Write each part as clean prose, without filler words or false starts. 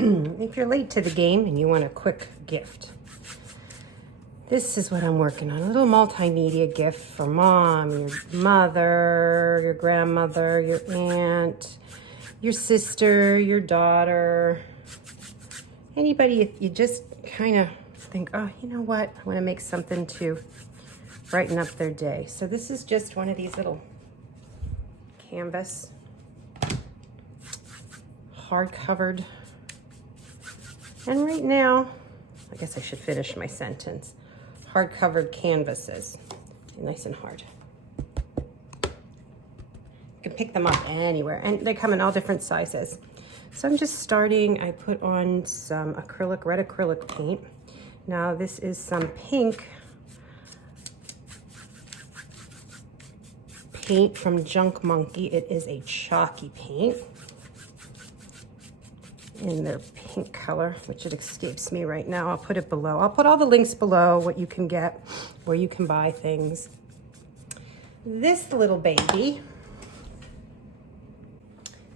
if you're late to the game and you want a quick gift, this is what I'm working on. A little multimedia gift for mom, your mother, your grandmother, your aunt, your sister, your daughter, anybody you just kind of think, oh, you know what? I want to make something to brighten up their day. So this is just one of these little canvas, hard-covered. And right now, I guess I should finish my sentence. Hard-covered canvases, nice and hard. You can pick them up anywhere, and they come in all different sizes. So I'm just starting, I put on some acrylic, red acrylic paint. Now this is some pink paint from Junk Monkey. It is a chalky paint in their pink color, which it escapes me right now. I'll put it below. I'll put all the links below, what you can get, where you can buy things. This little baby,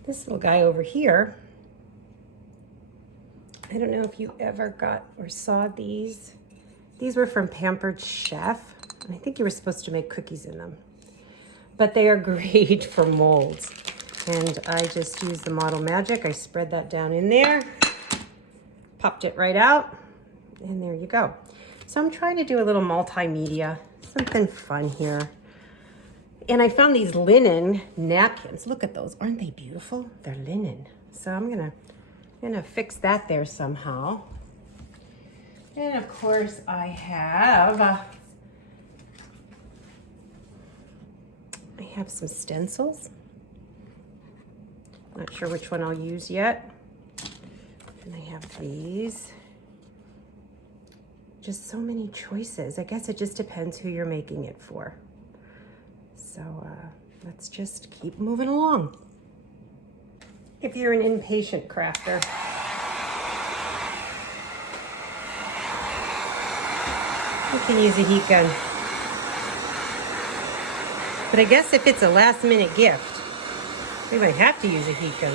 this little guy over here, I don't know if you ever got or saw these. These were from Pampered Chef. I think you were supposed to make cookies in them, but they are great for molds. And I just used the Model Magic. I spread that down in there, popped it right out, and there you go. So I'm trying to do a little multimedia, something fun here. And I found these linen napkins. Look at those, aren't they beautiful? They're linen. So I'm gonna fix that there somehow. And of course I have some stencils. Not sure which one I'll use yet. And I have these. Just so many choices. I guess it just depends who you're making it for. So let's just keep moving along. If you're an impatient crafter, you can use a heat gun. But I guess if it's a last minute gift, we might have to use a heat gun.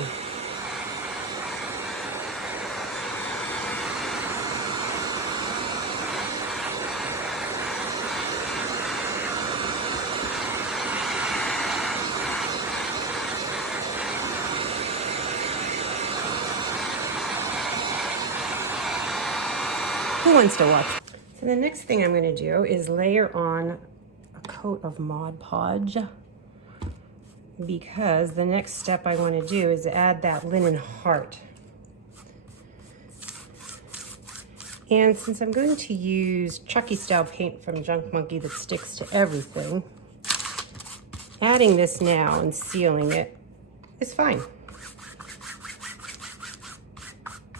Who wants to watch? So the next thing I'm going to do is layer on a coat of Mod Podge, because the next step I want to do is add that linen heart. And since I'm going to use Chucky style paint from Junk Monkey that sticks to everything, adding this now and sealing it is fine.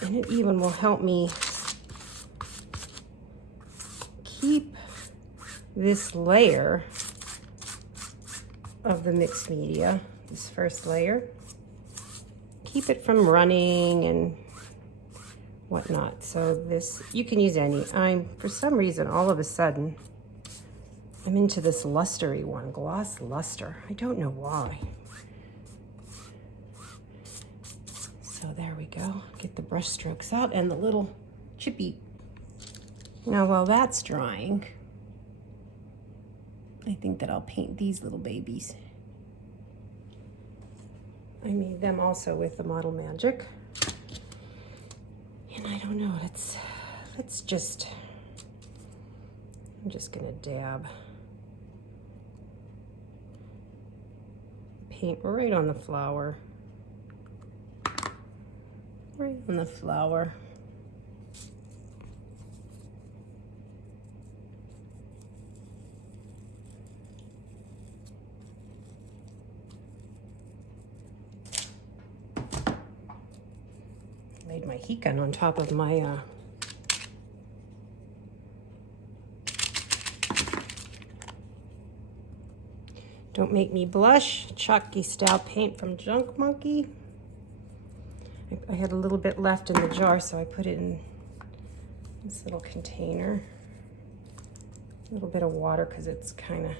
And it even will help me keep this layer of the mixed media, this first layer, keep it from running and whatnot. So this, you can use any. For some reason, all of a sudden, I'm into this lustery one, gloss luster. I don't know why. So there we go. Get the brush strokes out and the little chippy. Now while that's drying, I think that I'll paint these little babies. I made them also with the Model Magic. And I don't know, let's just, I'm just gonna dab paint right on the flower. Right on the flower. Laid my heat gun on top of my Don't Make Me Blush Chucky style paint from Junk Monkey. I had a little bit left in the jar, so I put it in this little container. A little bit of water because it's kind of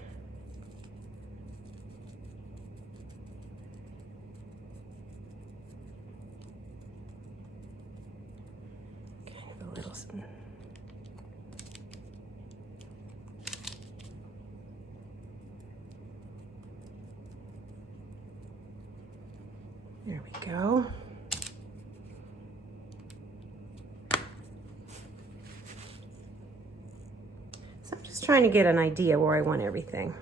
a little. There we go. So I'm just trying to get an idea where I want everything.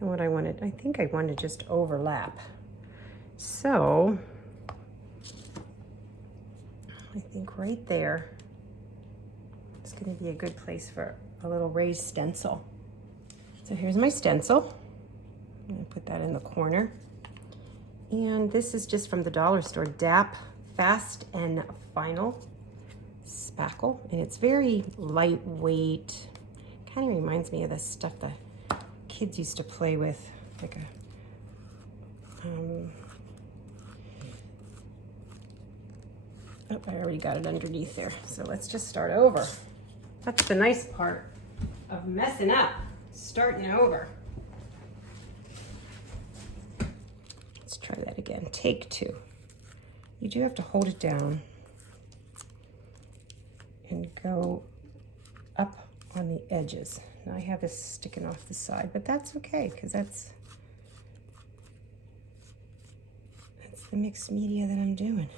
And what I wanted, I think I want to just overlap. So I think right there is going to be a good place for a little raised stencil. So here's my stencil. I'm going to put that in the corner. And this is just from the dollar store, DAP Fast and Final spackle. And it's very lightweight. Kind of reminds me of the stuff the kids used to play with, like a, oh, I already got it underneath there. So let's just start over. That's the nice part of messing up, starting over. Let's try that again. Take two. You do have to hold it down and go up on the edges. Now I have this sticking off the side, but that's okay because that's the mixed media that I'm doing.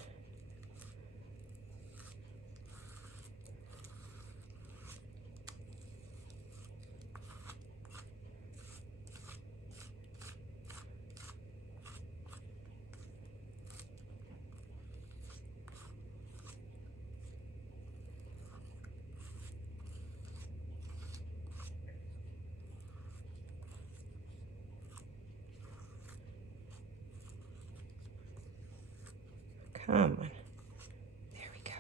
Come on. There we go.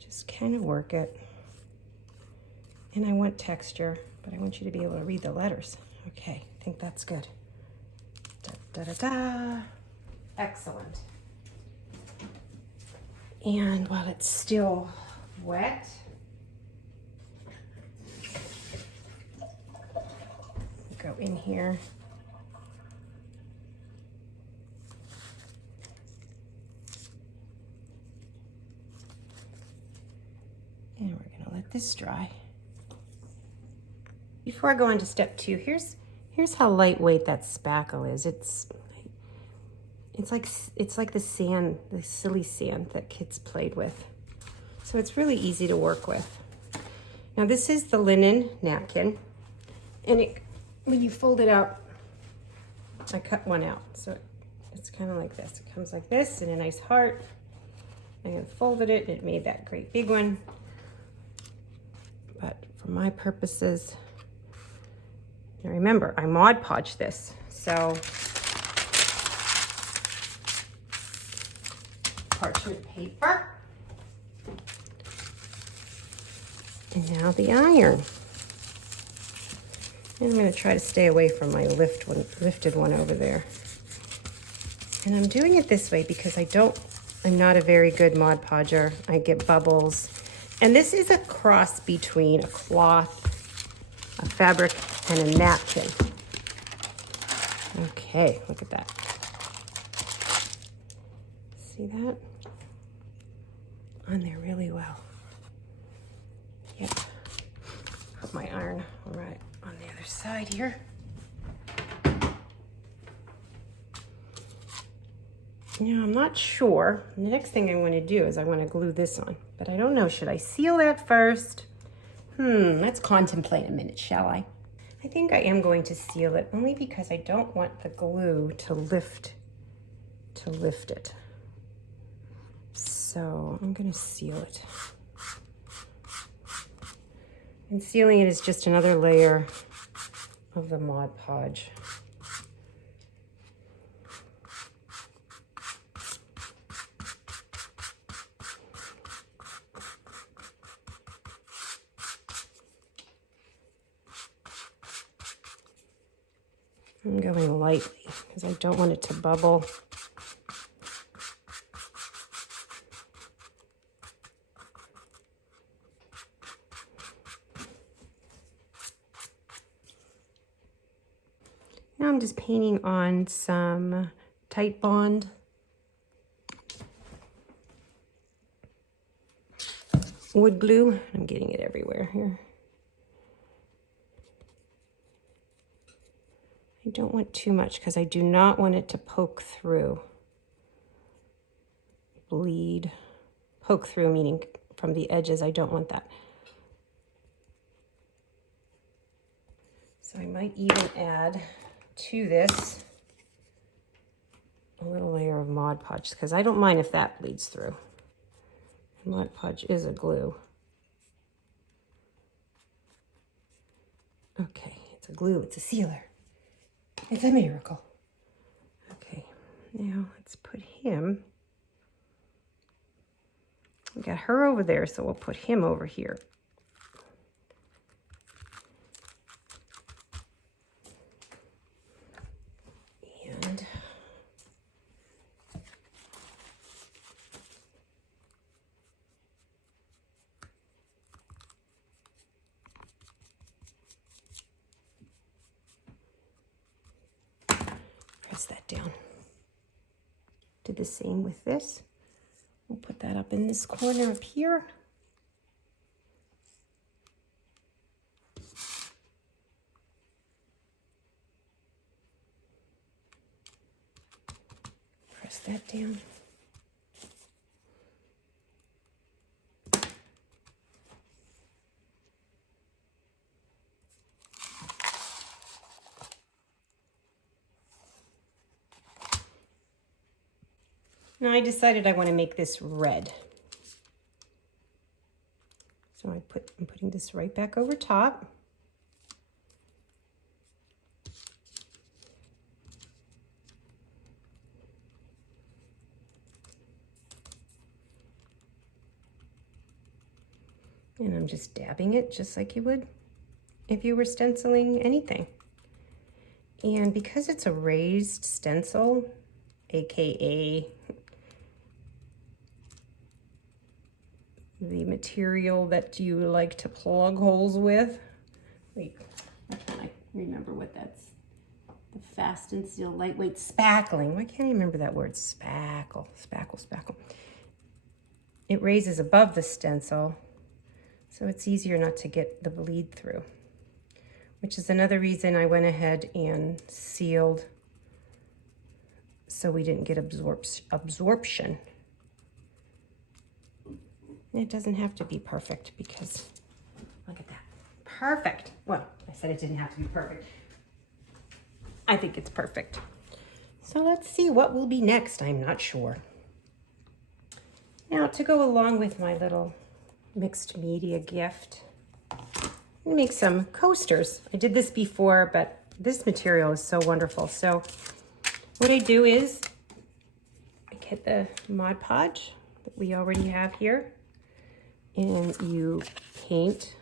Just kind of work it. And I want texture, but I want you to be able to read the letters. Okay, I think that's good. Da, da, da, da. Excellent. And while it's still wet, go in here. And we're gonna let this dry. Before I go on to step two, here's how lightweight that spackle is. It's like the sand, the silly sand that kids played with. So it's really easy to work with. Now this is the linen napkin, and when you fold it out, I cut one out. So it's kind of like this. It comes like this in a nice heart. I folded it, and it made that great big one. But for my purposes, now remember, I Mod Podge this, so parchment paper, and now the iron. And I'm going to try to stay away from my lifted one over there. And I'm doing it this way because I'm not a very good Mod Podger. I get bubbles. And this is a cross between a cloth, a fabric, and a napkin. Okay, look at that. See that? On there really well. Yep. Put my iron right on the other side here. Now, I'm not sure. The next thing I want to do is I want to glue this on, but I don't know. Should I seal that first? Let's contemplate a minute, shall I? I think I am going to seal it only because I don't want the glue to lift it. So I'm going to seal it. And sealing it is just another layer of the Mod Podge. I'm going lightly because I don't want it to bubble. Now I'm just painting on some Tite Bond. wood glue. I'm getting it everywhere here. I don't want too much because I do not want it to poke through. Bleed. Poke through, meaning from the edges. I don't want that. So I might even add to this a little layer of Mod Podge because I don't mind if that bleeds through. Mod Podge is a glue. Okay, it's a glue, it's a sealer. It's a miracle. Okay, now let's put him. We got her over there, so we'll put him over here. And press that down. Do the same with this. We'll put that up in this corner up here. Press that down. Now I decided I want to make this red. So I'm putting this right back over top. And I'm just dabbing it just like you would if you were stenciling anything. And because it's a raised stencil, AKA the material that you like to plug holes with. Wait, why can't I remember what that's? The fast and seal lightweight spackling. Why can't I remember that word? Spackle, spackle, spackle. It raises above the stencil, so it's easier not to get the bleed through, which is another reason I went ahead and sealed so we didn't get absorption. It doesn't have to be perfect because, look at that, perfect. Well, I said it didn't have to be perfect. I think it's perfect. So let's see what will be next. I'm not sure. Now to go along with my little mixed media gift, I'm gonna make some coasters. I did this before, but this material is so wonderful. So what I do is I get the Mod Podge that we already have here, and you paint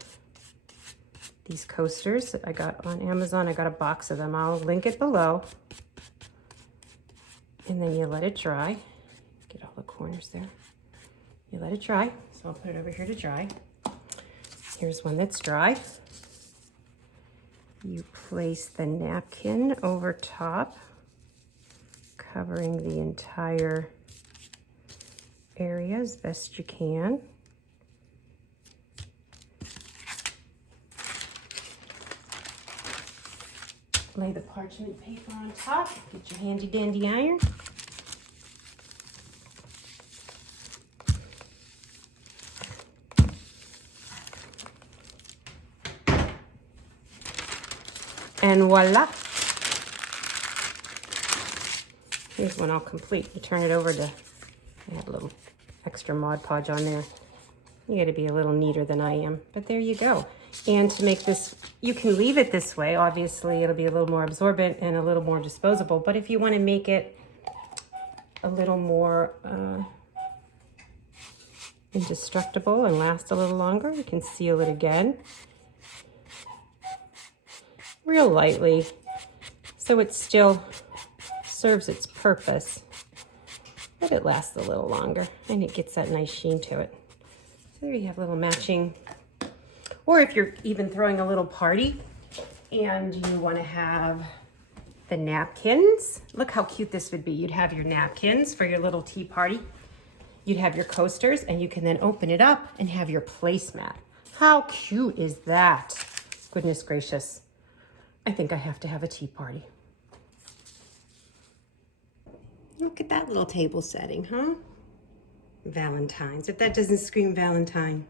these coasters that I got on Amazon. I got a box of them. I'll link it below. And then you let it dry. Get all the corners there. You let it dry. So I'll put it over here to dry. Here's one that's dry. You place the napkin over top, covering the entire area as best you can. Lay the parchment paper on top. Get your handy dandy iron. And voila. Here's one all complete. You turn it over to, I have a little extra Mod Podge on there. You gotta be a little neater than I am, but there you go. And to make this, you can leave it this way. Obviously, it'll be a little more absorbent and a little more disposable. But if you want to make it a little more indestructible and last a little longer, you can seal it again. Real lightly, so it still serves its purpose, but it lasts a little longer and it gets that nice sheen to it. So there you have a little matching. Or if you're even throwing a little party and you want to have the napkins, look how cute this would be. You'd have your napkins for your little tea party. you'd have your coasters, and you can then open it up and have your placemat. How cute is that? Goodness gracious. I think I have to have a tea party. Look at that little table setting, huh? Valentines. If that doesn't scream Valentine.